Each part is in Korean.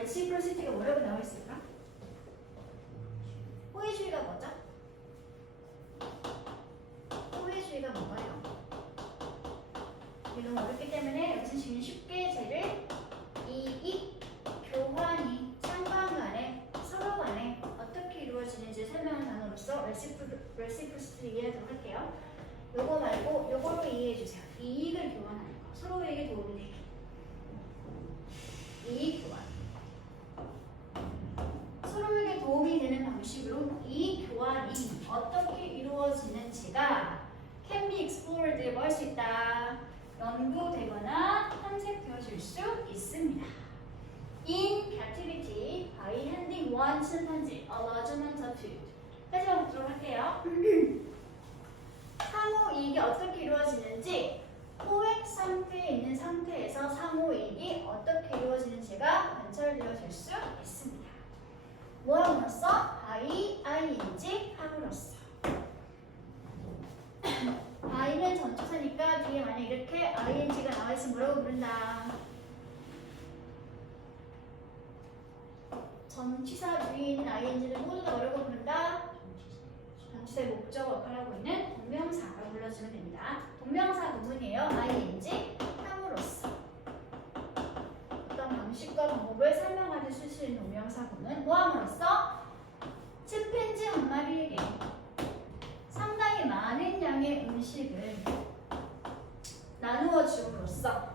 reciprocity가 뭐라고 나와 있을까? 호의주의가 뭐죠? 호의주의가 뭔가요? 이게 너무 어렵기 때문에 여기서 지금 쉽게 쟤를 이익 교환이 상관간에 서로 간에 어떻게 이루어지는지 설명한 단어로서 reciprocity 이해하도록 할게요. 요거 말고 요걸로 이해해 주세요. 이익을 교환하는 거. 서로에게 도움이 되게. 이익 교환. 서로에게 도움이 되는 방식으로 이익 교환이 어떻게 이루어지는지가 can be explored 뭐 할 수 있다. 연구되거나 탐색되어질 수 있습니다. In captivity by handing one chimpanzee a large amount of food. 까지만 보도록 할게요. 상호 이익이 어떻게 이루어지는지 포획 상태에 있는 상태에서 상호 이익이 어떻게 이루어지는지가 관찰되어질 수 있습니다. 뭐함으로써? by ing 함으로써. by는 전치사니까 뒤에 만약 이렇게 ing가 나와있으면 뭐라고 부른다? 전치사 뒤에 있는 ing를 모두 다 뭐라고 부른다? 전치사의 목적 역할을 하고 있는 동명사라고 불러주면 됩니다. 동명사 구문이에요. ing 함으로써. 어떤 방식과 방법을 설명할 때 쓸 수 있는 동명사 구문. 뭐함으로써? 침팬지 한 마리에게 상당히 많은 양의 음식을 나누어 줌으로써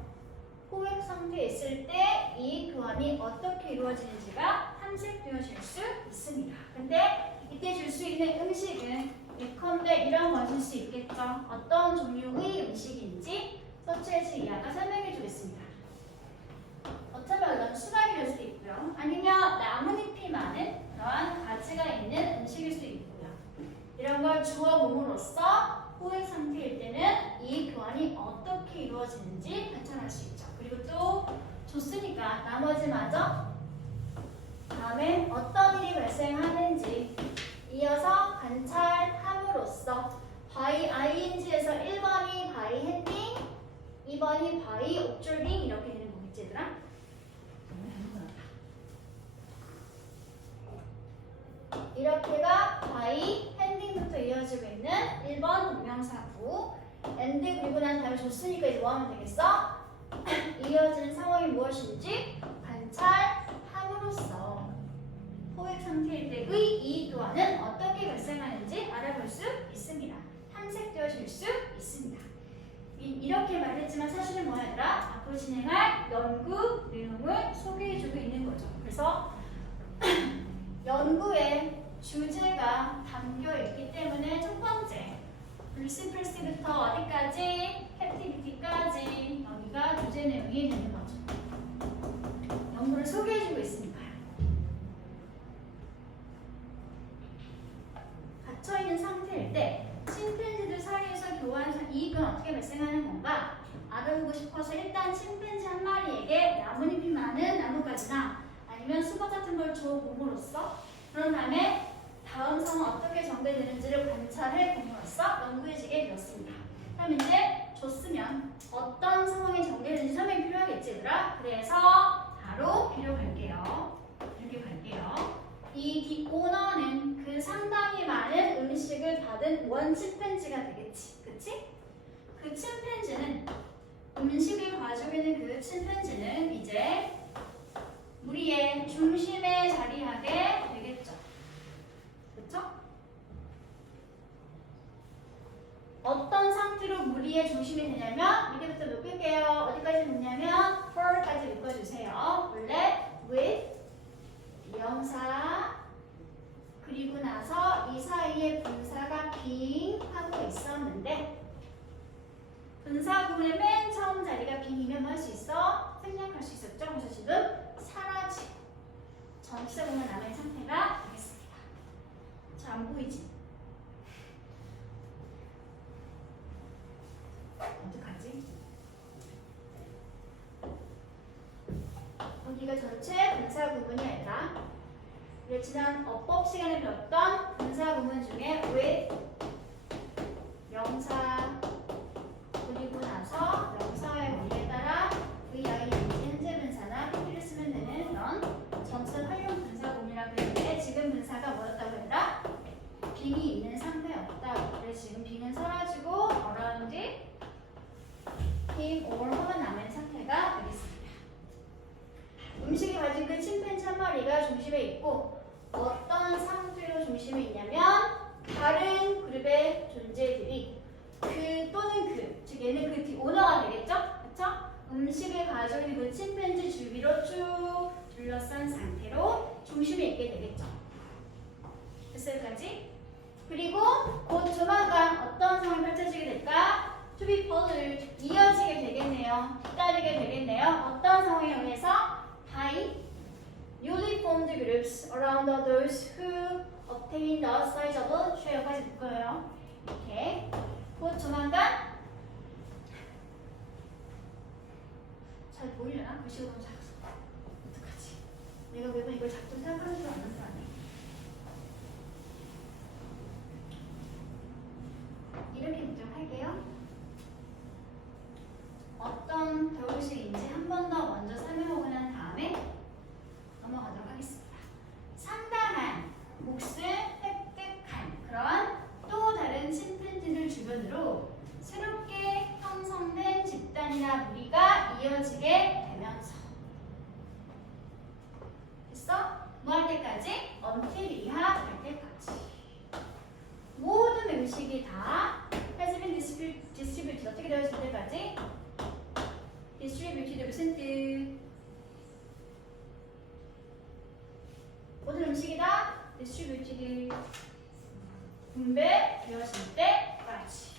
포획 상태에 있을 때 이 교환이 어떻게 이루어지는지가 탐색되어질 수 있습니다. 근데 이때 줄 수 있는 음식은 예컨대 이런 것일 수 있겠죠. 어떤 종류의 음식인지 서치에서 이하가 설명해 주겠습니다. 어쩌면 이건 수박이 될 수도 있고요. 아니면 나뭇잎이 많은 그러한 가지가 있는 음식일 수도 있고요. 이런 걸 주어 몸으로써 포획 상태일 때는 이 교환이 어떻게 이루어지는지 관찰할 수 있죠. 그리고 또 줬으니까 나머지마저 다음에 어떤 일이 발생하는지 이어서 관찰함으로써 by ing에서 1번이 by handing, 2번이 by observing 이렇게 되는 거겠지 얘들아? 이렇게가 by handing부터 이어지고 있는 1번 동명사구 and 그리고 난 다음에 줬으니까 이제 뭐 하면 되겠어? 이어지는 상황이 무엇인지 관찰함으로써 포획 상태일 때의 이 교환은 어떻게 발생하는지 알아볼 수 있습니다. 탐색되어질 수 있습니다. 이렇게 말했지만 사실은 뭐야 얘들아? 앞으로 진행할 연구 내용을 소개해주고 있는 거죠. 그래서 연구의 주제가 담겨있기 때문에 첫 번째 reciprocity부터 어디까지? captivity까지 여기가 주제 내용이 되는 거죠. 연구를 소개해주고 있으니까요. 갇혀있는 상태일 때 침팬지들 사이에서 교환 이익은 어떻게 발생하는 건가? 알아보고 싶어서 일단 침팬지 한 마리에게 나뭇잎이 많은 나뭇가지나 아니면 수박 같은 걸 줘 봄으로써 그런 다음에 다음 상황 어떻게 전개되는지를 관찰해 봄으로써 연구해지게 되었습니다. 그럼 이제 줬으면 어떤 상황이 전개되는지 설명이 필요하겠지 얘들아? 그래서 바로 뒤로 갈게요. 이렇게 갈게요. 이 오너는 그 상당히 많은 음식을 받은 원 침팬지가 되겠지. 그치? 그 침팬지는 음식을 가지고 있는 그 침팬지는 이제 무리의 중심에 자리하게 되겠죠. 그렇죠? 어떤 상태로 무리의 중심이 되냐면 밑에부터 묶을게요. 어디까지 묶냐면 for까지 묶어주세요. 원래 with 명사 그리고 나서 이 사이에 분사가 빙 하고 있었는데 분사 구문의 맨 처음 자리가 빙이면 뭐 할 수 있어? 생략할 수 있었죠? 그래서 지금 사라지고 전치사 구문 남은 상태가 되겠습니다. 잘 안 보이지? 어떡하지? 여기가 전체 분사 구문이 아니라 우리 지난 어법 시간에 배웠던 분사 구문 중에 with 명사 그리고 나서 명사의 원리에 따라 VING 현재 분사나 PP를 쓰면 되는 그런 음식이 가진 그 침팬지 한 마리가 중심에 있고 어떤 상태로 중심에 있냐면 다른 그룹의 존재들이 그 또는 즉 얘는 그 오너가 되겠죠? 그쵸? 음식을 가지고 있는 그 침팬지 주위로 쭉 둘러싼 상태로 중심에 있게 되겠죠. 됐어요, 여기까지? 그리고 곧 조만간 어떤 상황이 펼쳐지게 될까? To be followed, 이어지게 되겠네요. 따르게 되겠네요. 어떤 상황에 의해서? by newly formed groups around those who obtain the sizable share까지 묶어요. 이렇게 곧 조만간 잘 보이려나? 글씨가 너무 작아서 어떡하지? 내가 매번 이걸 작도 생각하는 줄 아는 줄 아네. 이렇게 묵정할게요. 어떤 결혼식인지 한 번 더 먼저 설명하고 난 다음에 넘어가도록 하겠습니다. 상당한 몫을 획득한 그런 또 다른 침팬지들 주변으로 새롭게 형성된 집단이나 무리가 이어지게 되면서 됐어? 뭐 할 때까지? until 이하 될 때까지 모든 음식이 다 has been distributed 어떻게 되었을 때까지? distributed 무슨 뜻? 모든 음식이 다 distributed 분배되었을 때까지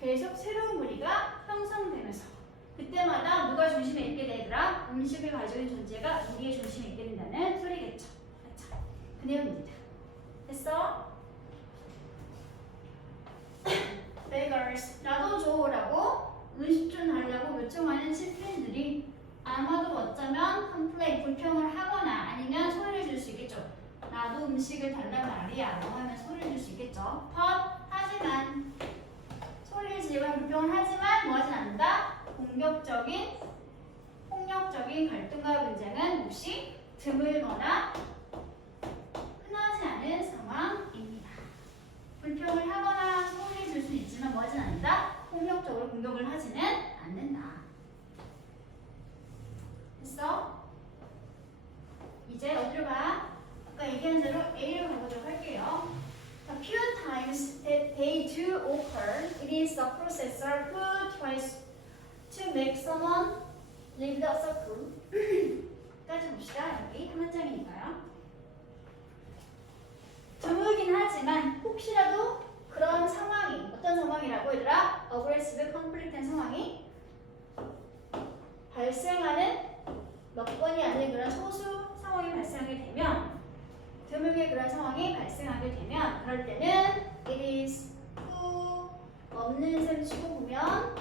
계속 새로운 무리가 형성되면서 그때마다 누가 중심에 있게 되더라? 음식을 가지고 있는 존재가 우리의 중심에 있게 된다는 소리겠죠. 그렇죠? 그 내용입니다. 됐어? beggars 나도 줘라고 음식 좀 달라고 요청하는 침팬들이 아마도 어쩌면 컴플레인 불평을 하거나 아니면 소리를 줄 수 있겠죠. 나도 음식을 달란 말이야 라고 하면 소리를 줄 수 있겠죠. 하지만 소리를 지르고 불평을 하지만 뭐 하진 않는다? 공격적인 폭력적인 갈등과 분쟁은 몹시 드물거나 흔하지 않은 상황입니다. 불평을 하거나 소리를 줄 수는 있지만 뭐 하진 않는다? 폭력적으로 공격을 하지는 않는다. 됐어? 이제 어디로 가? 아까 얘기한 대로 A로 가보도록 할게요. A few times that they do occur, it is the processor who tries to make someone leave the circle. 까지 봅시다. 여기 한 문장이니까요. 드물긴 하지만 혹시라도 그런 상황이 어떤 상황이라고 얘들아? aggressive, conflict한 상황이 발생하는 몇 번이 아닌 그런 소수 상황이 발생하게 되면 드물게 그런 상황이 발생하게 되면 그럴 때는 it is who 없는 셈 치고 보면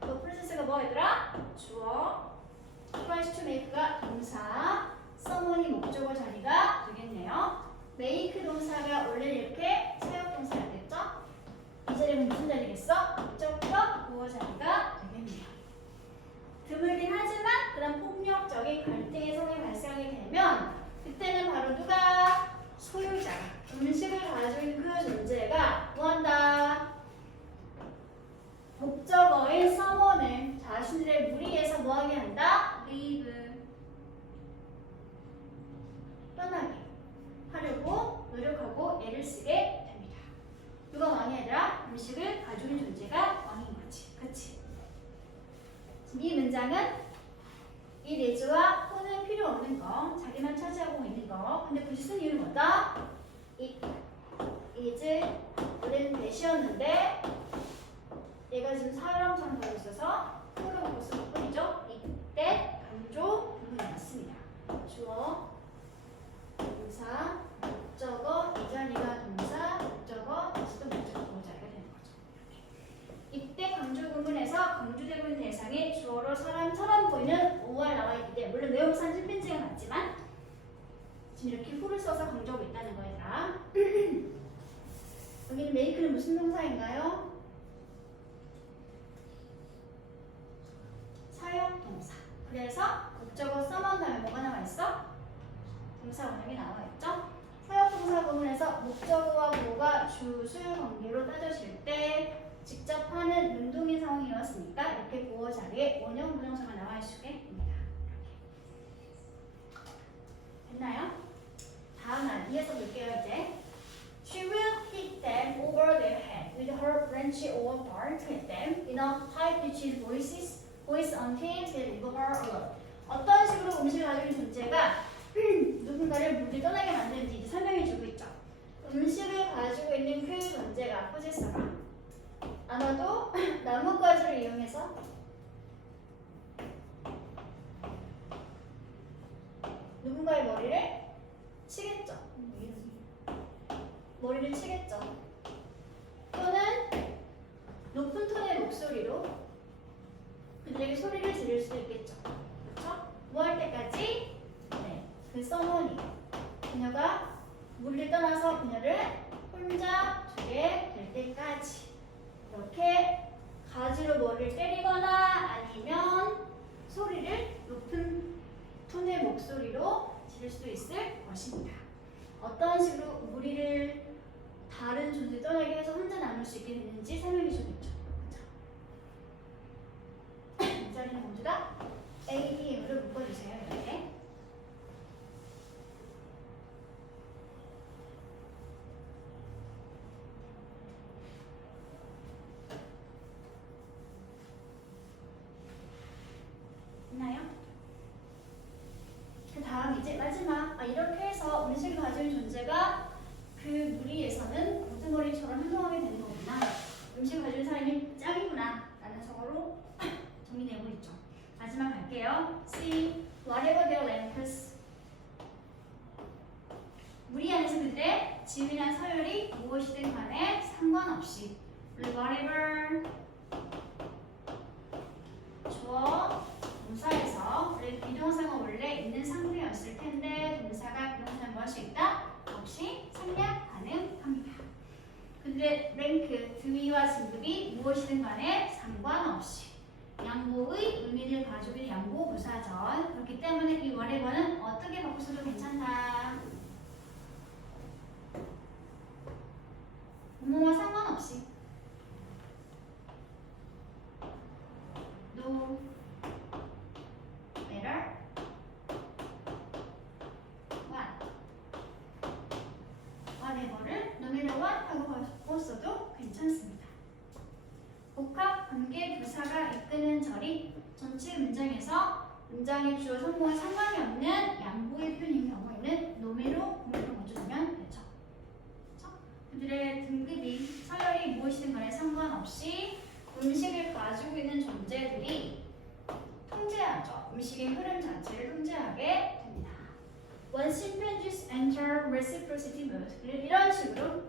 그 프로세스가 뭐 얘들아? 주어 tries to make가 동사 someone이 목적어 자리가 되겠네요. make 동사가 원래 이렇게 사역 동사였겠죠? 이 자리는 무슨 자리겠어? 목적어 보어 자리가 되겠네요. 드물긴 하지만 그런 폭력적인 갈등의 상황이 발생하게 되면 그때는 바로 누가? 소유자, 음식을 가지고 있는 그 존재가 뭐한다? 목적어인 someone을 자신들의 무리에서 뭐하게 한다? leave, 떠나게 하려고 노력하고 애를 쓰게 됩니다. 누가 왕이 아니라 음식을 가지고 있는 존재가 왕인 거지. 그치? 이 문장은 이 내주와 who는 필요 없는 거, 자기만 차지하고 있는 거. 근데 굳이 쓴 이유는 뭐다? It is 우리는 대시였는데 얘가 지금 사람처럼 되어 있어서 who로 바꿔 쓸 뿐이죠. 이때 강조 부분이 맞습니다. 주어, 동사, 목적어, 이 자리가 동사, 목적어, 다시 또 목적어, 그 자리가 되는 거죠. 이때 강조 구문에서 강조되고 있는 대상이 주어로 사람처럼 보이는 OR 나와 있기 때문에 물론 내용상 실핀지가 맞지만 지금 이렇게 who를 써서 강조하고 있다는 거예요. 여기는 make는 무슨 동사인가요? 사역 동사. 그래서 목적어 someone 다음에 뭐가 나와 있어? 동사 원형이 나와 있죠? 사역 동사 구문에서 목적어와 보어가 주술 관계로 따져질 때 직접 하는 능동인 상황이었으니까 이렇게 보어 자리에 원형 부정사가 나와 있게 됩니다. 있나요? 다음 안 이어서 볼게요 이제. She will hit them over their head with her branchy old dart at them in a high-pitched voice until they leave her alone. 어떤 식으로 음식을 가지고 있는 존재가 누군가를 물리 떠나게 만드는지 이제 설명해주고 있죠. 음식을 가지고 있는 그 존재가 포지서가 아마도 나뭇가지를 이용해서 누군가의 머리를 치겠죠. 머리를 치겠죠. 또는 높은 톤의 목소리로 그들에게 소리를 지를 수도 있겠죠. 그렇죠? 뭐 할 때까지? 네, 그 서머니 그녀가 물리 떠나서 그녀를 혼자 두게 될 때까지 이렇게 가지로 머리를 때리거나 아니면 소리를 높은 톤의 목소리로 지를 수도 있을 것입니다. 어떤 식으로 무리를 다른 존재 떠나게 해서 혼자 남을 수 있게 됐는지 설명해 주고 있죠. 이 자리는 모두 다 A, B, M으로 묶어주세요. 이렇게. 있나요? 그 다음 이제 마지막 이렇게 해서 음식을 가진 존재가 그 무리에서는 우두머리처럼 행동하게 되는 거구나. 음식을 가진 사람이 짱이구나 라는 적어로 정리되고 있죠. 마지막 갈게요. C. Whatever their lengths. 무리 안에서 그들의 지위나 서열이 무엇이든 간에 상관없이 whatever 주어 동사에서 비동사가 원래 있는 상태였을 텐데 동사가 비동사를 뭐 할 수 있다? 없이 생략 가능합니다. 그들의 랭크, 등위와 진급이 무엇이든 간에 상관없이 양보의 의미를 가지고 있는 양보 부사절. 그렇기 때문에 이 whatever는 어떻게 바꾸셔도 괜찮다. 뭐와 상관없이 no matter what whatever를 no matter what 하고 바꿨어도 괜찮습니다. 복합 관계 부사가 이끄는 절이 전체 문장에서 문장의 주어 성공과 상관이 없는 양보의 표현인 경우에는 노매로 공격을 맞춰주면 되죠. 그렇죠? 그들의 등급이 서열이 무엇이든 간에 상관없이 음식을 가지고 있는 존재들이 통제하죠. 음식의 흐름 자체를 통제하게 됩니다. When chimpanzees enter reciprocity mode, 이런 식으로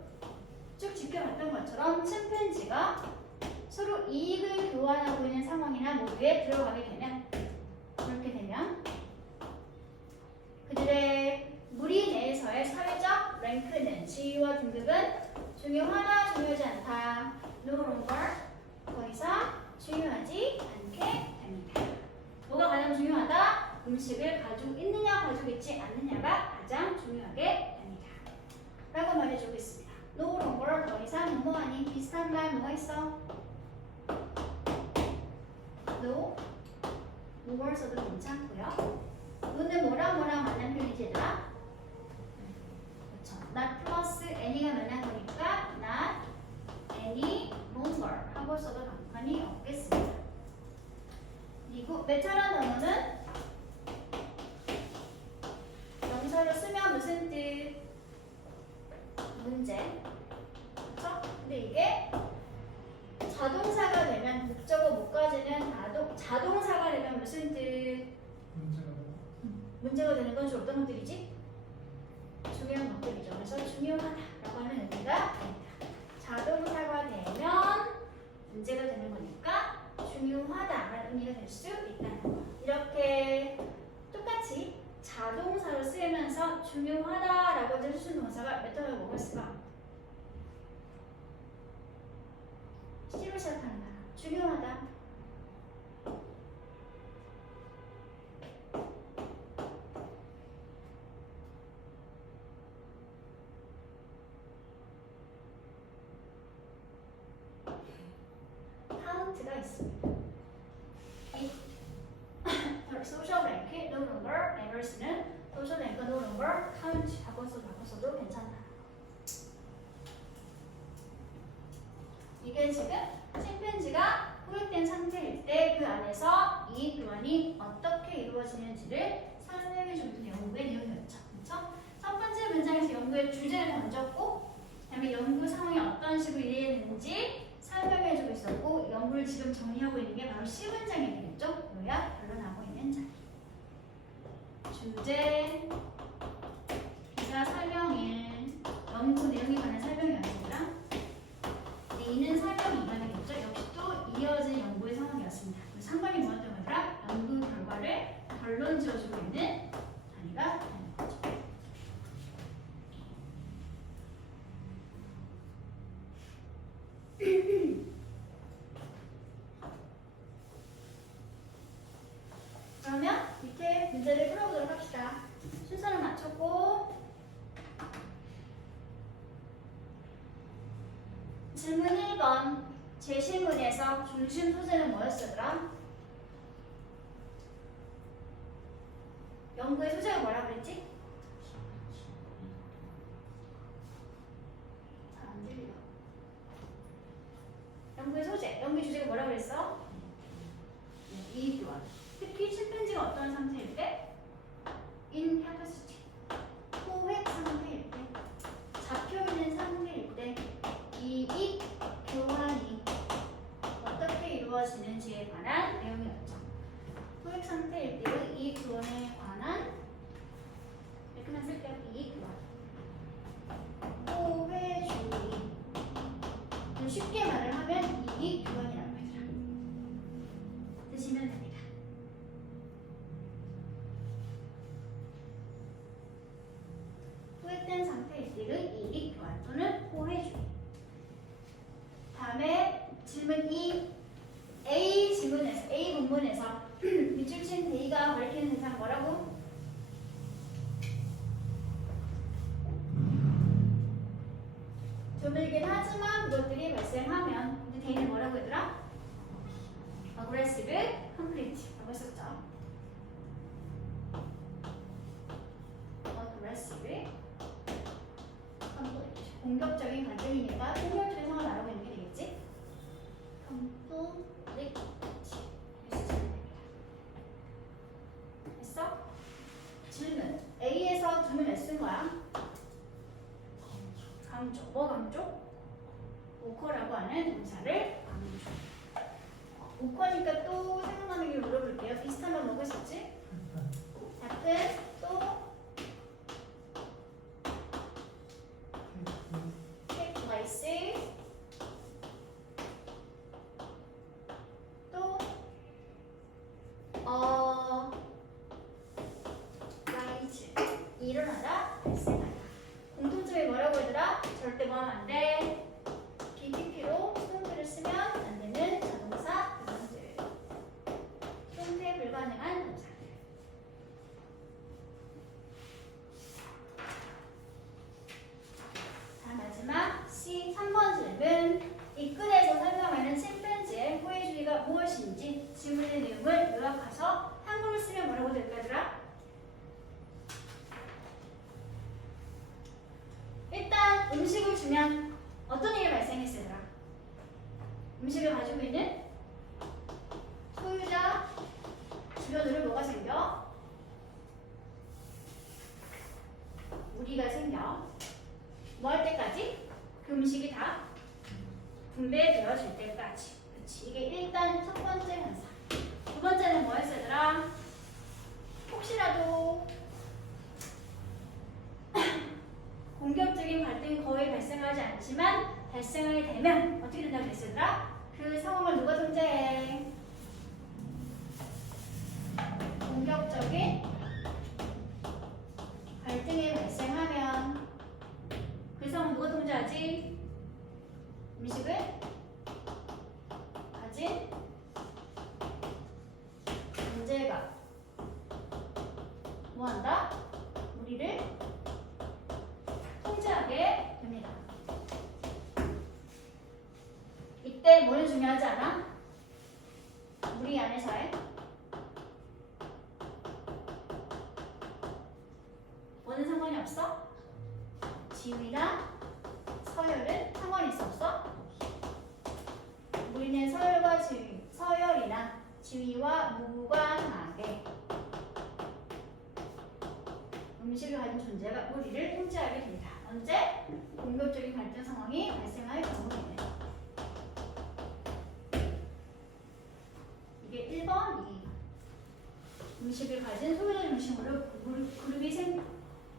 쭉 지켜봤던 것처럼 침팬지가 서로 이익을 교환하고 있는 상황이나 모두에 들어가게 되면, 그렇게 되면 그들의 무리 내에서의 사회적 랭크는, 지위와 등급은 중요하다, 중요하지 않다, no longer, 더 이상 중요하지 않게 됩니다. 뭐가 가장 중요하다? 음식을 가지고 있느냐, 가지고 있지 않느냐가 가장 중요하게 됩니다. 라고 말해주고 있습니다. no longer, 더 이상 뭐뭐 아닌 비슷한 말 뭐가 있어? no, more 써도 괜찮고요. no는 뭐랑 뭐랑 만난 표현이지 얘들아? 그렇죠. not 플러스 any가 만난 거니까 not any longer 하고 써도 상관이 없겠습니다. 그리고 better라는 단어는 명사로 쓰면 무슨 뜻? 문제. 그렇죠? 근데 이게 자동사가 되면 목적어 목까지는 자동사가 되면 무슨 뜻? 문제가 되는 건 주로 어떤 것들이지? 중요한 것들이죠. 그래서 중요하다라고 하는 의미가 됩니다. 자동사가 되면 문제가 되는 거니까 중요하다라는 의미가 될 수 있다는 거. 이렇게 똑같이 자동사로 쓰이면서 중요하다라고 해서 수준 동사가 몇 단어를 뭐가 있을까? C로 시작하는 단어. 중요하다. 카운트가 있습니다. 이 소셜 랭크, no longer nevers는 social anchor no longer count 바꿨어도 괜찮다. 이게 지금 침팬지가 포획된 상태일 때 그 안에서 이 교환이 어떻게 이루어지는지를 설명해주는 연구의 내용이었죠. 그렇죠? 첫 번째 문장에서 연구의 주제를 던졌고 그다음에 연구 상황이 어떤 식으로 이해했는지 설명해주고 있었고 연구를 지금 정리하고 있는 게 바로 C문장이 되겠죠? 요약 결론하고 있는 자리. 주제, 기사 설명일, 연구 내용에 관한 설명이었습니다. 이는 설명 이반이겠죠? 역시 또 이어진 연구의 상황이었습니다. 상관이 뭐였던 거더라? 연구 결과를 결론 지어주고 있는 단위가 되는 거죠. 그러면 밑에 문제를 풀어보도록 합시다. 순서를 맞췄고 질문 1번 제시문에서 중심 소재는 뭐였더라? 연구의 소재가 뭐라 그랬지? 잘 안 들려. 연구의 소재, 연구의 주제가 뭐라 그랬어? 이익교환. 특히 침팬지가 어떤 상태일 때? incapacity. 포획 상태일 때. 잡혀있는 상태일 때. 이익 교환이 어떻게 이루어지는지에 관한 내용이었죠. 포획 상태일 때의 이익 교환에 관한 이렇게만 쓸게요. 이익 교환. 포회주의. 쉽게 말을 하면 이익 교환이라고 하더라. 드시면 됩니다. 포획된 상태일 때의 이익 교환 또는 포회주의. 다음에 질문 2 A 질문에서 A 문문에서 밑줄 친 A가 가리키는 대상 뭐라고? 드물긴 하지만 그것들이 발생하면 근데 D는 뭐라고 했더라? aggressive, complete라고 했었죠. aggressive, complete. 공격적인 갈등이니까 폭력적인 상황을 알아보고 있는 게 되겠지? complete. 했어? 질문. A에서 주문 쓴 거야. 강조. 뭐 강조? 오커라고 하는 동사를 강조. 오커니까 또 생각나는 게 물어볼게요. 비슷한 건 뭐고 있었지? 같은 또 take place 또 rise 일어나다 발생하다. 공통점이 뭐라고 하더라? 절대 뭐 하면 안 돼. BPP로 수동태를 쓰면 안 되는 자동사 부분들. 수동태 불가능한 동사들. 자, 마지막 C 3번 질문. 이 글에서 설명하는 침팬지의 포회주의가 무엇인지 질문의 내용을 요약해서 한글로 쓰면 뭐라고 될까더라? 일단 음식을 주면 어떤 일이 발생했을까? 음식을 가지고 있는 소유자 주변으로 뭐가 생겨? 무리가 생겨. 뭐 할 때까지? 그 음식이 다 분배되어질 때까지. 그렇지. 이게 일단 첫 번째 현상. 두 번째는 뭐였더라? 혹시라도 공격적인 갈등이 거의 발생하지 않지만 발생하게 되면 어떻게 된다고 그랬더라? 그 상황을 누가 통제해? 공격적인 갈등이 발생하면 그 상황 누가 통제하지? 음식을 가진 문제가 뭐한다? 우리를 통제하게 됩니다. 이때 뭐는 중요하지 않아? 우리 안에서의 뭐는 상관이 없어? 지위나 서열은 상관이 있어 없어? 우리는 서열과 지위, 서열이나 지위와 무관하게 음식을 가진 존재가 우리를 통제하게 됩니다. 언제? 공격적인 갈등 상황이 발생할 경우에는. 이게 1번, 2. 음식을 가진 소유자 중심으로 그룹이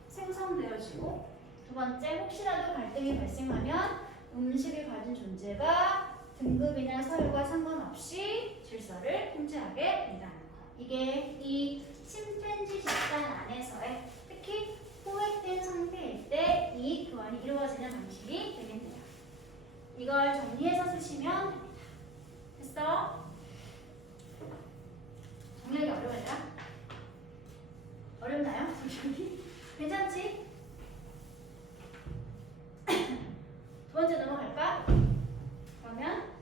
생성되어지고, 두 번째, 혹시라도 갈등이 발생하면 음식을 가진 존재가 등급이나 서열과 상관없이 질서를 통제하게 된다는 거. 이게 이 침팬지 집단 안에서의 특히 포획된 상태일 때 이 교환이 이루어지는 방식이 되겠네요. 이걸 정리해서 쓰시면 됩니다. 됐어? 정리하기 어려워요? 어렵나요? 여기? 괜찮지? 두 번째 넘어갈까? 그러면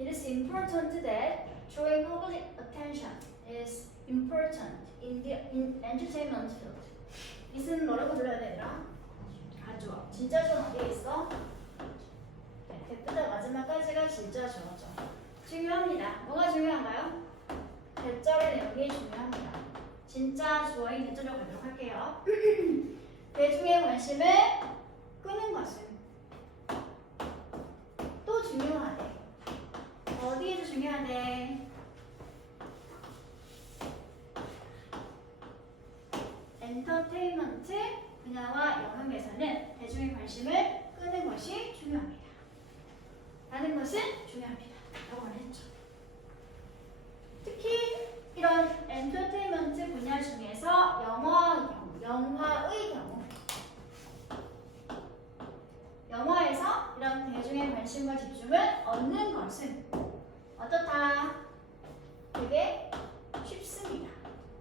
It is important that drawing public attention is important in the entertainment field. 이는 뭐라고 불러야 되나? 가주어. 진짜 주어 어디에 있어? 네, 대부터 마지막까지가 진짜 주어죠. 중요합니다. 뭐가 중요한가요? 대절의 내용이 중요합니다. 진짜 주어인 대절로 가도록 할게요. 대중의 관심을 끄는 것은 또 중요하대. 어디에도 중요하대? 엔터테인먼트 분야와 영역에서는 대중의 관심을 끄는 것이 중요합니다. 라는 것은 중요합니다. 라고 말했죠. 특히 이런 엔터테인먼트 분야 중에서 영화의 경우 영화에서 이런 대중의 관심과 집중을 얻는 것은 어떻다? 되게 쉽습니다.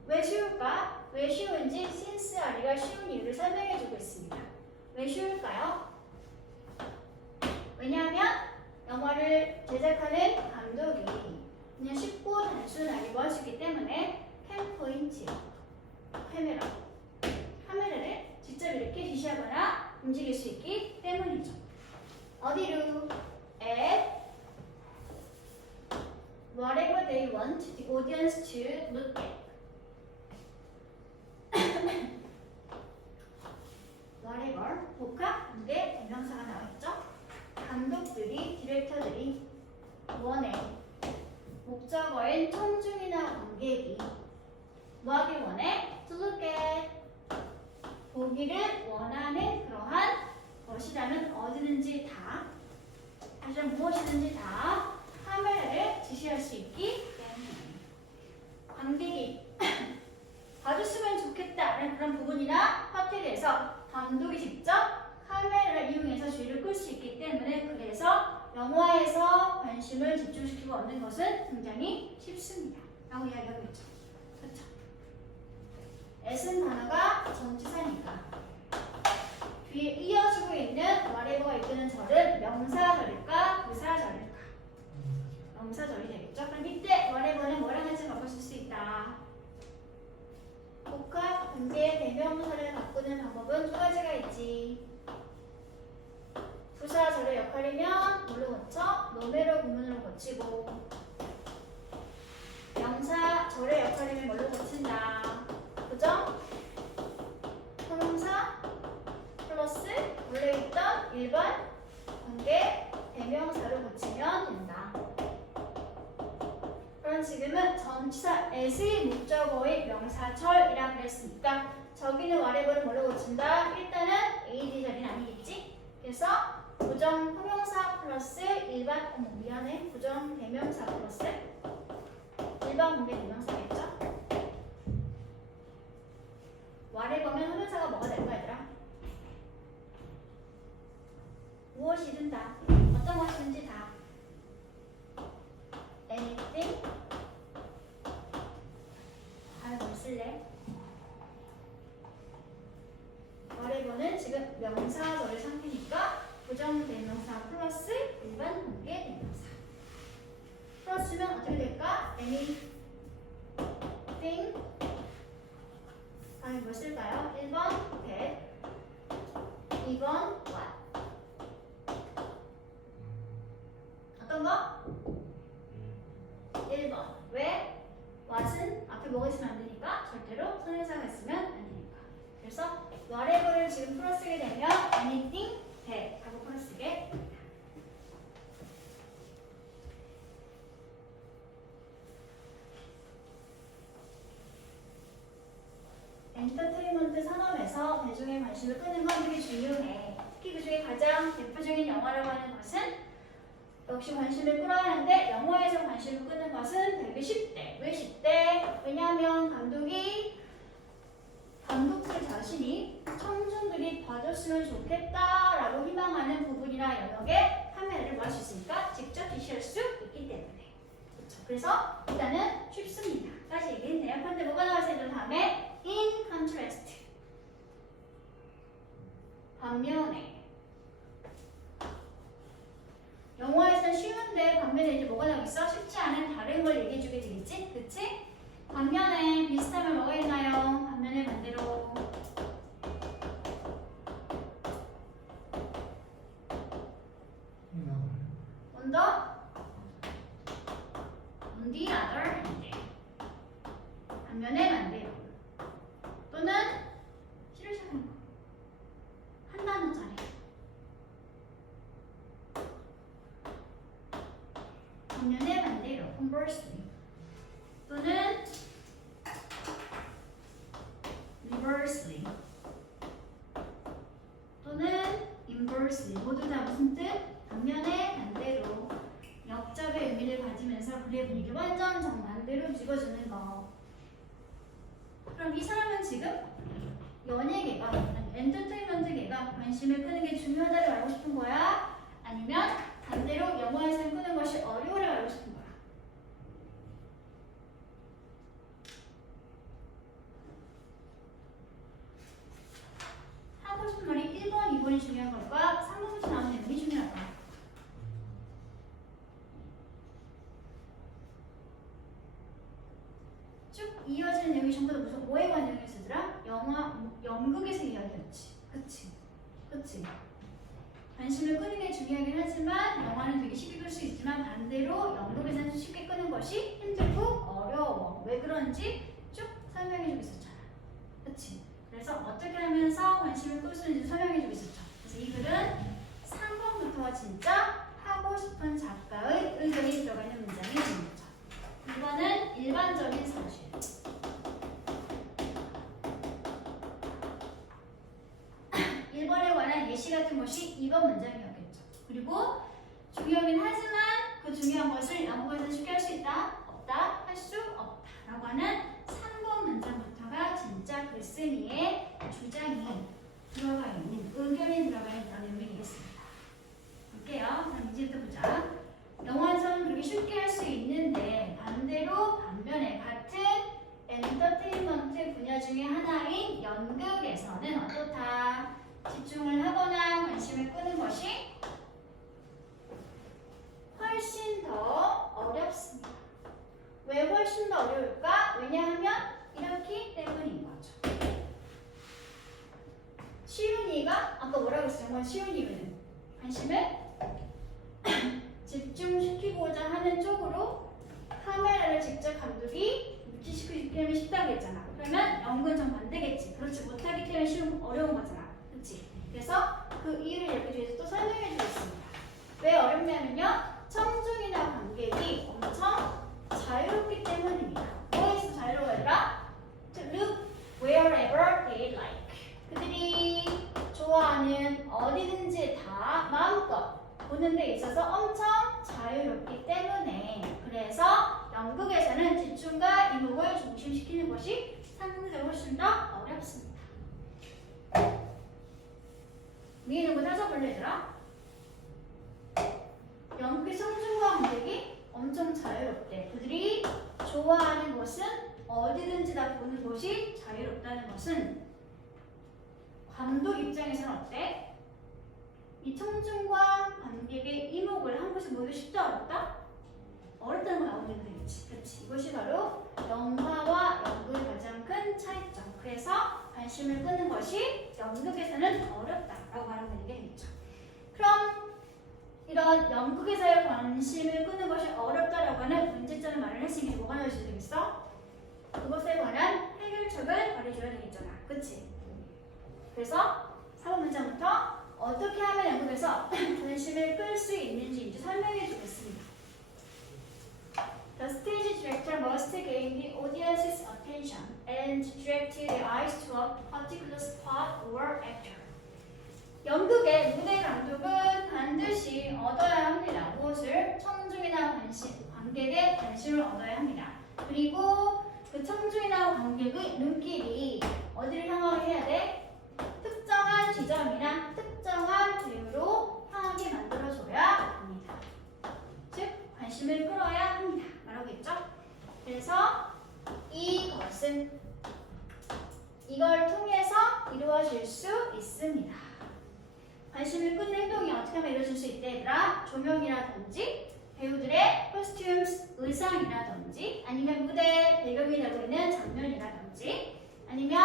왜 쉬울까? 왜 쉬운지 since 아리가 쉬운 이유를 설명해주고 있습니다. 왜 쉬울까요? 왜냐하면 영화를 제작하는 감독이 그냥 쉽고 단순하게 모아주기 때문에 캠포인트, 카메라를 직접 이렇게 지시하거나 움직일 수 있기 때문이죠. 어디로? At whatever they want the audience to look at. whatever, 복합, 근데 대명사가 나와있죠? 감독들이, 디렉터들이 원해. 목적어인 청중이나 관객이 뭐하길 원해? To look at. 보기를 원하는 그러한 것이라면 어디든지 다, 사실은 무엇이든지 다 카메라를 지시할 수 있기 때문에 관객이 봐줬으면 좋겠다는 그런 부분이나 파트에 대해서 감독이 직접 카메라를 이용해서 주의를 끌 수 있기 때문에 그래서 영화에서 관심을 집중시키고 얻는 것은 굉장히 쉽습니다. 라고 이야기하고 있죠. 그렇죠? at은 단어가 전치사니까 뒤에 이어지고 있는 whatever가 이끄는 절은 명사절일까 부사절일까? 명사절이 되겠죠? 그럼 이때 whatever는 뭐랑 같이 바꿔줄 수 있다. 복합, 관계, 대명사를 바꾸는 방법은 두 가지가 있지. 부사절의 역할이면 뭘로 고쳐? 노매로 구문으로 고치고 명사절의 역할이면 뭘로 고친다. 그죠? 형용사 플러스 원래 있던 일반 관계 대명사를 고치면 된다. 그럼 지금은 전치사 at의 목적어의 명사절이라 그랬으니까 저기는 whatever를 뭘로 고친다? 일단은 ad절은 아니겠지? 그래서 부정 형용사 플러스 일반, 미안해. 부정 대명사 플러스 일반 분배 대명사겠죠? 와를 보면 후면사가 뭐가 될 거야, 얘들아? 무엇이든 다. 어떤 것이든지 다. anything. 뭘 쓸래? 와레버는 지금 명사절의 상태니까 부정대명사 플러스 일반 공개 대명사. 플러스면 어떻게 될까? anything. 다음에 뭐 쓸까요? 1번 that, 2번 what. 어떤 거? 1번. 왜? what은 앞에 뭐가 있으면 안 되니까 절대로 선행사가 있으면 안 되니까. 그래서 whatever를 지금 풀어쓰게 되면 anything that 하고 풀어쓰게 됩니다. 엔터테인먼트 산업에서 대중의 관심을 끄는 건 되게 중요해. 특히 그 중에 가장 대표적인 영화라고 하는 것은 역시 관심을 끌어야 하는데 영화에서 관심을 끄는 것은 되게 쉽대. 왜 쉽대? 왜냐하면 감독들 자신이 청중들이 봐줬으면 좋겠다라고 희망하는 부분이나 영역에 카메라를 놓을 수 있으니까 직접 지시할 수 있기 때문에. 그렇죠. 그래서 일단은 쉽습니다. 다시 얘기했네요. 그런데 뭐가 나왔어요? 다음에 in contrast. 반면에. 영어에서는 쉬운데 반면에 이제 뭐가 나오겠어? 쉽지 않은 다른 걸 얘기해주게 되겠지? 그치? 반면에 비슷하면 뭐가 있나요? 반면에 반대로 on the other hand. 반면에 반대로 또는 시를 시작하는 거 한 단어짜리. 반면에 반대로 conversely 또는 reversely 또는 inversely 모두 다 무슨 뜻? 반면에 반대로 역접의 의미를 가지면서 글의 분위기를 완전 정반대로 찍어주는 거. 그럼 이 사람은 지금 연예계가 엔터테인먼트계가 관심을 끄는 게 중요하다를 알고 싶은 거야? 아니면 반대로 영화에서 끄는 것이 어려워를 알고 싶은 거야? 하고 싶은 말이 1번, 2번이 중요한 걸까? 3번부터 나오는 내용이 중요할까? 쭉 이어지는 내용이 전부 다 무슨 뭐에 관한 내용이었더라? 연극에서 이야기였지. 그치? 관심을 끄는 게 중요하긴 하지만 영화는 되게 쉽게 끌 수 있지만 반대로 연극에서는 쉽게 끄는 것이 힘들고 어려워. 왜 그런지 쭉 설명해주고 있었잖아. 그치? 그래서 어떻게 하면서 관심을 끌 수 있는지 설명해주고 있었죠. 그래서 이 글은 3번부터가 진짜 하고 싶은 작가의 의견이 들어가 있는 문장이 되는 거죠. 이거는 일반적인 사실. 1번에 관한 예시 같은 것이 2번 문장이었겠죠. 그리고 중요하긴 하지만 그 중요한 것을 영국에서 쉽게 할 수 있다? 없다? 할 수 없다. 라고 하는 3번 문장부터가 진짜 글쓴이의 주장이 들어가 있는, 의견이 들어가 있다는 의미겠습니다. 볼게요. 그럼 이제부터 보자. 영화에서는 그렇게 쉽게 할 수 있는데 반대로 반면에 같은 엔터테인먼트 분야 중에 하나인 연극에서는 어떻다? 집중을 하거나 관심을 끄는 것이 훨씬 더 어렵습니다. 왜 훨씬 더 어려울까? 왜냐하면 이렇기 때문인 거죠. 쉬운 이가 아까 뭐라고 했어요? 정말 쉬운 이유는 관심을 집중시키고자 하는 쪽으로 카메라를 직접 감독이 위치시키면 쉽다고 했잖아. 그러면 연극은 좀 반대겠지. 그렇지 못하기 때문에 어려운 거잖아. 그치? 그래서 그 이유를 이렇게 뒤에서 또 설명해 주고 있습니다. 왜 어렵냐면요. 청중이나 관객이 엄청 자유롭기 때문입니다. 뭐에서 자유로워라? To look wherever they like. 그들이 좋아하는 어디든지 다 마음껏 보는 데 있어서 있어서 엄청 자유롭기 때문에 그래서 연극에서는 집중과 이목을 중심시키는 것이 상대적으로 훨씬 더 어렵습니다. 위에 있는 거 찾아볼래 얘들아? 연극의 청중과 관객이 엄청 자유롭대. 그들이 좋아하는 것은 어디든지 다 보는 것이 자유롭다는 것은 감독 입장에서는 어때? 이 청중과 관객의 이목을 한 곳에 모이기 쉽다 어렵다? 어렵다는 건 나오면 되겠지. 그렇지. 이것이 바로 영화와 연극의 가장 큰 차이점. 그래서 관심을 끄는 것이 연극에서는 어렵다라고 말하면 되겠죠. 그럼 이런 연극에서의 관심을 끄는 것이 어렵다라고 하는 문제점을 말을 했으니 뭐가 나와줘야 되겠어? 그것에 관한 해결책을 말해줘야 되겠잖아. 그치? 그래서 4번 문장부터 어떻게 하면 연극에서 관심을 끌 수 있는지 이제 설명해 주겠습니다. The stage director must gain the audience's attention and direct their eyes to a particular spot or actor. 연극의 무대 감독은 반드시 얻어야 합니다. 무엇을? 청중이나 관객의 관심을 얻어야 합니다. 그리고 그 청중이나 관객의 눈길이 어디를 향하게 해야 돼? 특정한 지점이나 특정한 배우로 향하게 만들어줘야 합니다. 즉, 관심을 끌어야 합니다. 말하겠죠? 그래서 이걸 통해서 이루어질 수 있습니다. 관심을 끄는 행동이 어떻게 하면 이루어질 수 있대 얘들아? 조명이라든지 배우들의 코스튬, 의상이라든지 아니면 무대 배경이 되고 있는 장면이라든지 아니면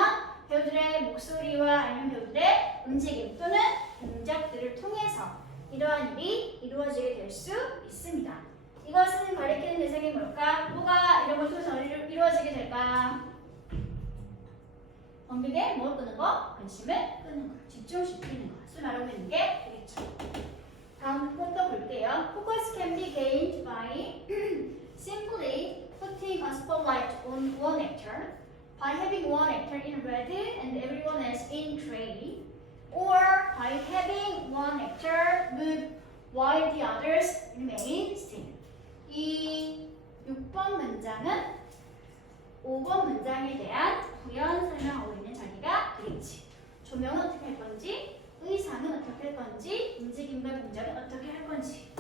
배우들의 목소리와 아니면 배우들의 움직임 또는 동작들을 통해서 이러한 일이 이루어지게 될 수 있습니다. 이것은 가리키는 대상이 뭘까? 뭐가 이런 걸 통해서 이루어지게 될까? 관객의 뭘 끄는 거? 관심을 끄는 거, 집중시키는 거. 술 말하고 있는 게 되겠죠. 다음 것도 볼게요. Focus can be gained by simply putting a spotlight on one actor, by having one actor in red and everyone else in gray, or by having one actor move while the others remain still. 이 6번 문장은 5번 문장에 대한 부연 설명하고 있는 자리가 되겠지. 조명은 어떻게 할 건지, 의상은 어떻게 할 건지, 움직임과 동작은 어떻게 할 건지.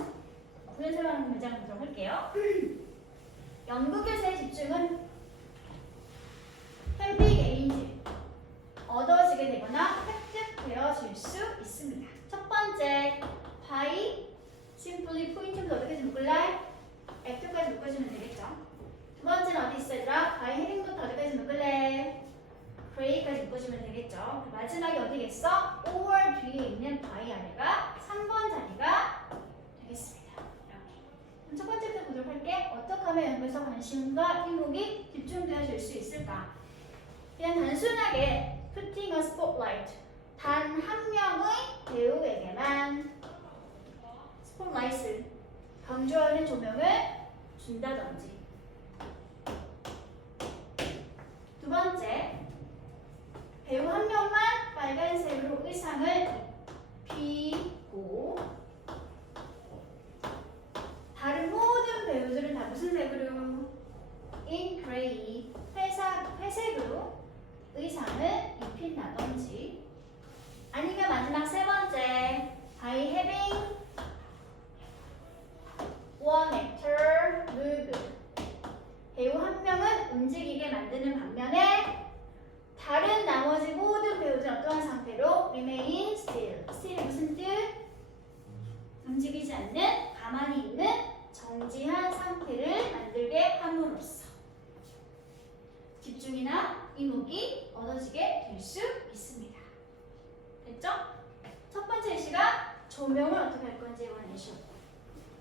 부연 설명하는 문장 보도록 할게요. 연극에서의 집중은 햄비 게인지, 얻어지게 되거나 획득되어질 수 있습니다. 첫 번째, by simply 포인트부터 어디까지 묶을래? 액트까지 묶어주면 되겠죠. 두 번째는 어디 있어 얘들아? by having부터 어디까지 묶을래? gray까지 묶어주면 되겠죠. 마지막에 어디겠어? or 뒤에 있는 by 아래가 3번 자리가 되겠습니다. 이렇게. 그럼 첫 번째부터 보도록 할게. 어떻게 하면 연극에서 관심과 이목이 집중되어질 수 있을까? 그냥 단순하게 putting a spotlight, 단 한 명의 배우에게만 스포트라이트를 강조하는 조명을 준다든지. 두 번째, 배우 한 명만 빨간색으로 의상을 입히고 다른 모든 배우들은 다 무슨 색으로? in gray, 회색으로 의상을 입힌다든지 아니면 마지막 세 번째, by having one actor move, 배우 한 명은 움직이게 만드는 반면에 다른 나머지 모든 배우들은 어떠한 상태로 remain still. still이 무슨 뜻? 움직이지 않는, 가만히 있는 정지한 상태를 만들게 함으로써 집중이나 이목이 얻어지게 될 수 있습니다. 됐죠? 첫 번째 예시가 조명을 어떻게 할 건지에 관한 예시였고,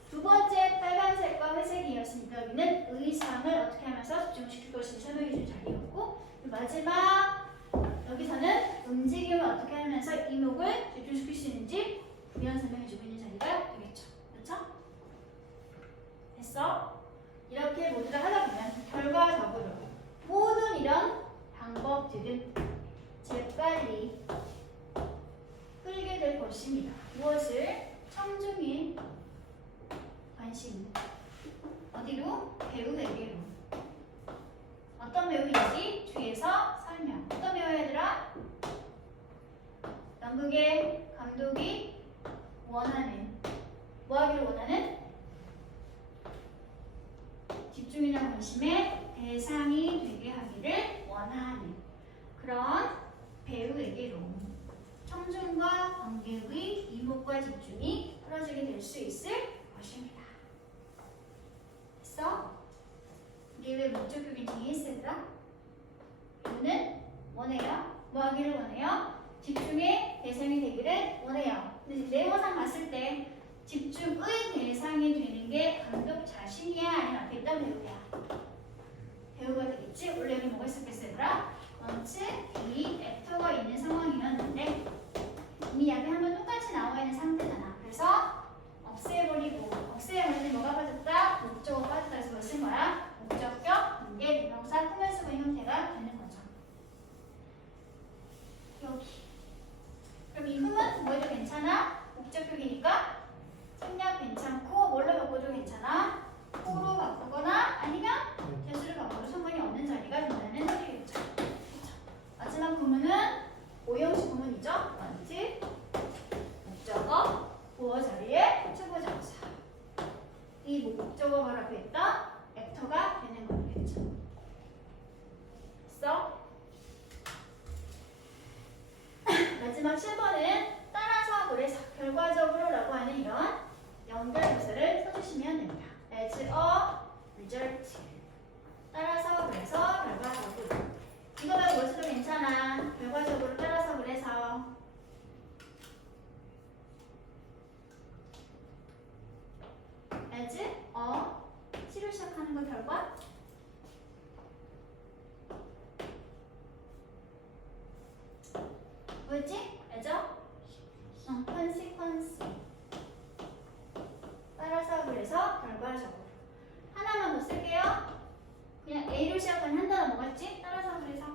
두 번째 빨간색과 회색이었으니까 여기는 의상을 어떻게 하면서 집중시킬 것인지 설명해 준 자리였고, 마지막 여기서는 움직임을 어떻게 하면서 이목을 집중시킬 수 있는지 부연 설명해 주고 있는 자리가 되겠죠. 그렇죠? 됐어? 이렇게 모두를 하다 보면 결과적으로 모든 이런 방법들은 재빨리 끌게 될 것입니다. 무엇을? 청중이 어디로? 배우에게로. 어떤 배우인지 뒤에서 설명. 어떤 배우야 얘들아? 연극의 감독이 원하는, 뭐 하기를 원하는? 집중이나 관심의 대상이 되게 하기를 원하는 그런 배우에게로 청중과 관객의 이목과 집중이 풀어지게 될 수 있을 것입니다. 됐어? 이게 왜 목적격인 정의했을까? 배우는 원해요. 뭐 하기를 원해요? 집중의 대상이 되기를 원해요. 근데 내용상 봤을 때 집중의 대상이 되는 게 감독 자신이야? 아니면 앞에 있던 배우야? 배우가 되겠지? 원래 여기 뭐가 있었겠어요? 원체 이 액터가 있는 상황이었는데 이미 앞에 한번 똑같이 나와 있는 상태잖아. 그래서 없애버리고, 없애버리는 뭐가 빠졌다? 목적어가 빠졌다. 그래서 뭘 쓴 거야? 목적격, 관계, 대명사, 흠을 쓰고 있는 형태가 되는 거죠. 여기. 그럼 이 흠은 뭐 해도 괜찮아? 목적격이니까 생략 괜찮고 뭘로 바꿔도 괜찮아? 코로 바꾸거나 아니면 대수를 바꿔도 상관이 없는 자리가 된다는 소리겠죠. 마지막 구문은 오형식 구문이죠. 원트, 목적어, 보어 자리에 투부정사. 이 목적어 바로 앞에 있던 액터가 되는 거겠죠. 됐어? 마지막 7번은 따라서 그래서 결과적으로라고 하는 이런 연결부사를 써주시면 됩니다. As a result. 따라서 그래서 결과적으로. 이거 말고 뭘 써도 괜찮아. 결과적으로 따라서 그래서. As a C로 시작하는 거 결과. 뭐였지? as a consequence. 따라서 그래서 결과적으로. 하나만 더 쓸게요. 그냥 A로 시작하는 한 단어 뭐였지? 따라서 그래서.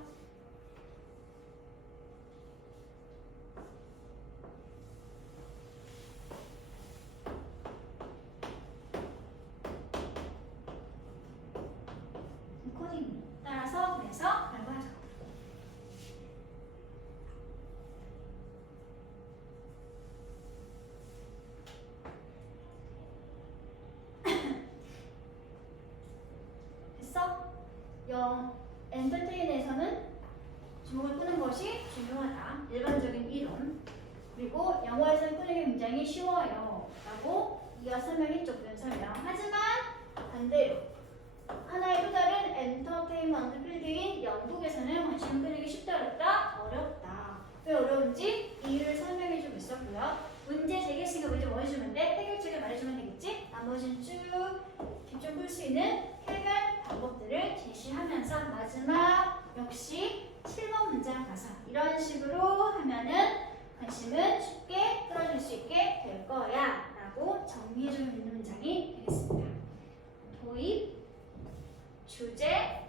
코딩. 따라서 그래서 결과적으로. 엔터테인에서는 주목을 끄는 것이 중요하다. 일반적인 이론. 그리고 영화에서는 끄는 게 굉장히 쉬워요. 라고 이어서 설명했죠. 설명. 하지만 반대로 하나의 또 다른 엔터테인먼트 필드인 연극에서는 관심을 끄는 쉽다 어렵다? 어렵다. 왜 어려운지 이유를 설명해주고 있었고요. 문제 제기 시간 먼저 뭐 해주면 돼? 해결책을 말해주면 되겠지? 나머지는 쭉 집중 끌 수 있는 해결 방법들을 제시하면서 마지막 역시 7번 문장 가사 이런 식으로 하면은 관심은 쉽게 끌어줄 수 있게 될 거야 라고 정리해주는 있는 문장이 되겠습니다. 도입, 주제,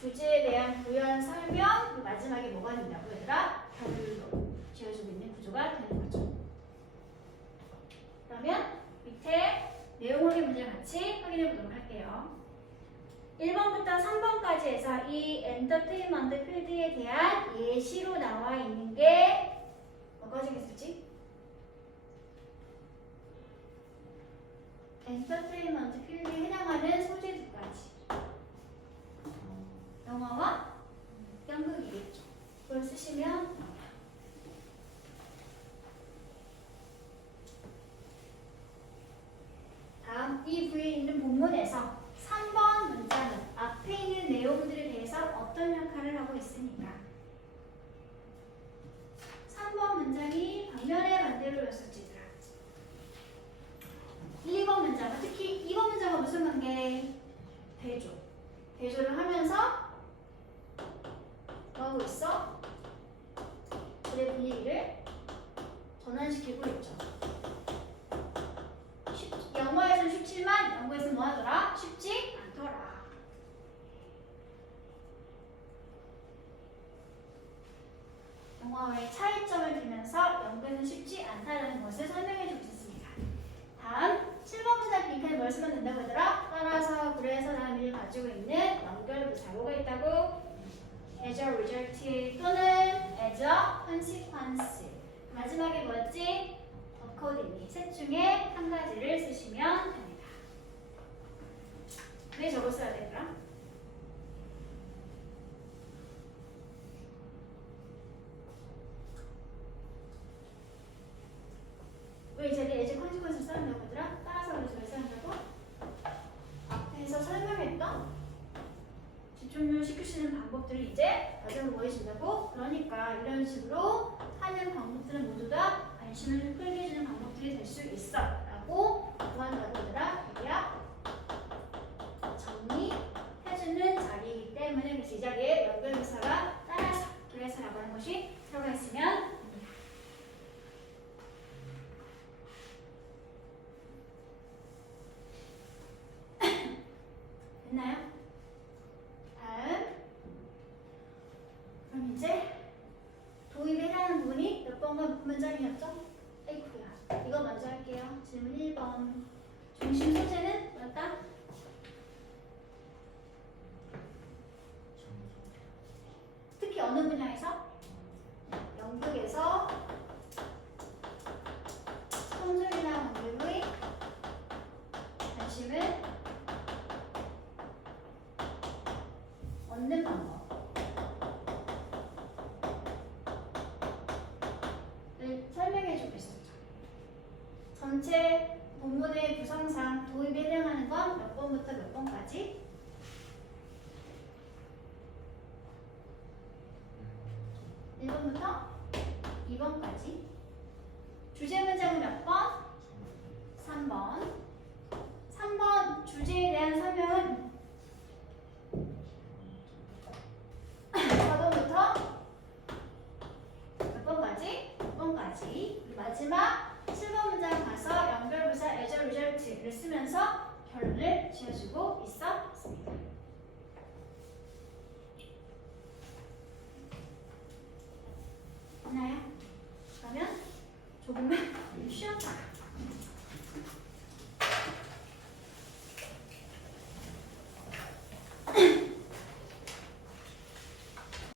주제에 대한 부연 설명, 그리고 마지막에 뭐가 된다고 얘들아? 결론 지어주고 있는 구조가 되는 거죠. 그러면 밑에 내용 확인 문제를 같이 확인해 보도록 할게요. 1번부터 3번까지 해서 이 엔터테인먼트 필드에 대한 예시로 나와 있는 게 뭐까지 있었지? 엔터테인먼트 필드에 해당하는 소재 두 가지. 영화와 연극이겠죠. 그걸 쓰시면 다음 이 부에 있는 본문에서 3번 문장은 앞에 있는 내용들에 대해서 어떤 역할을 하고 있습니까? 3번 문장이 방면의 반대로 였었지더라. 2번 문장은 특히 2번 문장은 무슨 관계? 대조. 대조를 하면서 뭐 하고 있어? 글의 분위기를 전환시키고 있죠. 영어에서는 쉽지만 연구에서는 뭐 하더라? 쉽지 않더라. 영어와의 차이점을 두면서 연구에서는 쉽지 않다는 것을 설명해 주고 있습니다. 다음 7번 문장 링크에 뭘 쓰면 된다고 하더라? 따라서 그래 뭐가 있다고? as a result 또는 as a consequence. 마지막에 뭐였지? accordingly. 셋 중에 한 가지를 쓰시면 됩니다. 왜 저거 써야 되더라? 왜 이 자리에 as a consequence 써야 되더라? 따라서 그래서 왜 써야 된다고? 앞에서 설명했던 집중력 시키시는 방법들을 이제 과정을 보여준다고? 그러니까 이런 식으로 하는 방법들은 모두 다 관심을 끌게 해주는 방법들이 될 수 있어 라고 뭐한다고 얘들아? 여기야 정리해주는 자리이기 때문에 그래서 이 자리에 연결교사가 따라서 그래서 라고 하는 것이 들어가 있으면 됩니다. 됐나요? 다음 그럼 이제 도입에 해당하는 부분이 몇 번과 몇 문장이었죠? 아이쿠야 이거 먼저 할게요. 질문 1번 중심 소재는 뭐였다? 특히 어느 분야에서? 영국에서 성적이나 원격의 관심을 얻는 방법을 설명해 주고 있었죠. 전체 본문의 구성상 도입에 해당하는 건 몇 번부터 몇 번까지? (1번부터) 2번까지. 주제 문장은 몇 번? 3번. 3번 주제에 대한 설명은 4번부터 몇 번까지? 6번까지. 마지막 7번 문장 가서 연결부사 as a result를 쓰면서 결론을 지어주고 있었습니다. 됐나요? 그러면 조금만 쉬었다가